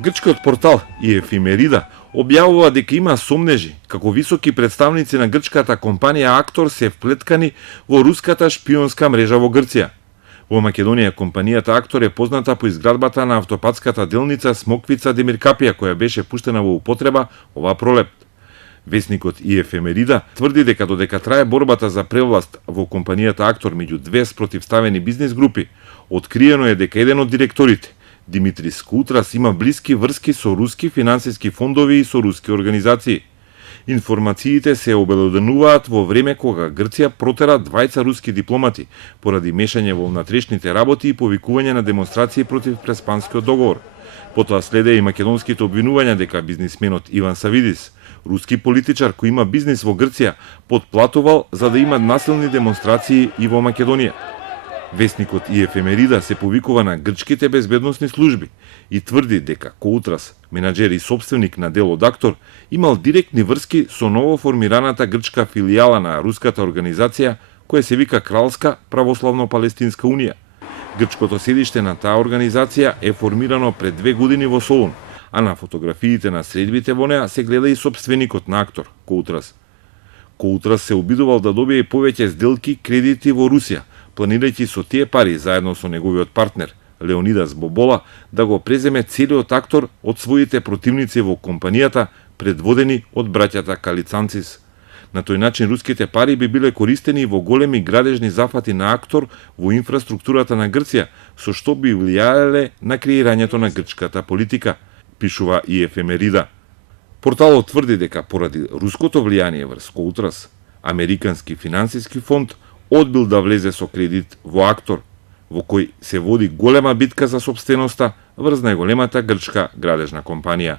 Грчкиот портал и Ефимерида објавува дека има сомнежи како високи представници на грчката компанија Актор се вплеткани во руската шпионска мрежа во Грција. Во Македонија компанијата Актор е позната по изградбата на автопатската делница Смоквица Демиркапија која беше пуштена во употреба ова пролет. Весникот и Ефемерида тврди дека додека трае борбата за превласт во компанијата Актор меѓу две спротивставени бизнис групи, откриено е дека еден од директорите, Димитрис Кутрас, има блиски врски со руски финансиски фондови и со руски организации. Информациите се обелоденуваат во време кога Грција протера двајца руски дипломати поради мешање во внатрешните работи и повикување на демонстрации против Преспанскиот договор. Потоа следеа и македонските обвинувања дека бизнисменот Иван Савидис, руски политичар кој има бизнис во Грција, подплатувал за да има насилни демонстрации и во Македонија. Весникот и Ефемерида се повикува на грчките безбедносни служби и тврди дека Коутрас, менаџер и собственик на дел од Актор, имал директни врски со ново формираната грчка филијала на руската организација која се вика Кралска православно-палестинска унија. Грчкото седиште на таа организација е формирано пред 2 години во Солун, а на фотографиите на средбите во неа се гледа и собственикот на Актор, Коутрас. Коутрас се обидувал да добие повеќе сделки кредити во Русија, планирајќи со тие пари заедно со неговиот партнер Леонидас Бобола да го преземе целиот Актор од своите противници во компанијата, предводени од браќата Калицанцис. На тој начин руските пари би биле користени во големи градежни зафати на Актор во инфраструктурата на Грција, со што би влијаеле на креирањето на грчката политика, пишува и Ефемерида. Порталот тврди дека поради руското влијание врз Коутрас, Американски финансиски фонд одбил да влезе со кредит во Актор, во кој се води голема битка за сопственоста врз најголемата грчка градежна компанија.